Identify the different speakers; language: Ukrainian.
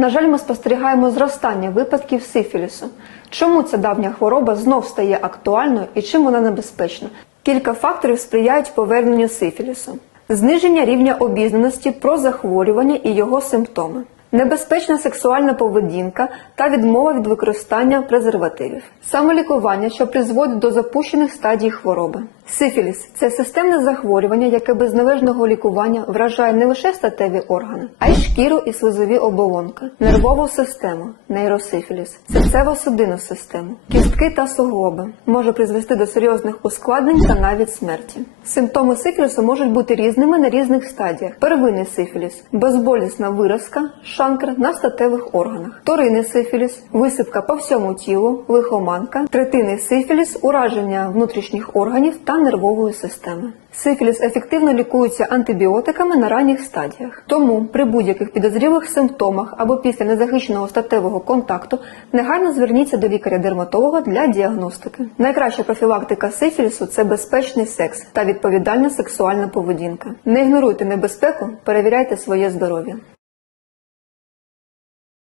Speaker 1: На жаль, ми спостерігаємо зростання випадків сифілісу. Чому ця давня хвороба знов стає актуальною і чим вона небезпечна? Кілька факторів сприяють поверненню сифілісу: зниження рівня обізнаності про захворювання і його симптоми, небезпечна сексуальна поведінка та відмова від використання презервативів, самолікування, що призводить до запущених стадій хвороби. Сифіліс це системне захворювання, яке без належного лікування вражає не лише статеві органи, а й шкіру і слизові оболонки, нервову систему, нейросифіліс, серцево-судинну систему, кістки та суглоби, може призвести до серйозних ускладнень та навіть смерті. Симптоми сифілісу можуть бути різними на різних стадіях. Первинний сифіліс безболісна виразка, шанкр на статевих органах, вторинний сифіліс, висипка по всьому тілу, лихоманка, третинний сифіліс, ураження внутрішніх органів та нервової системи. Сифіліс ефективно лікується антибіотиками на ранніх стадіях. Тому при будь-яких підозрілих симптомах або після незахищеного статевого контакту негайно зверніться до лікаря-дерматолога для діагностики. Найкраща профілактика сифілісу це безпечний секс та відповідальна сексуальна поведінка. Не ігноруйте небезпеку, перевіряйте своє здоров'я.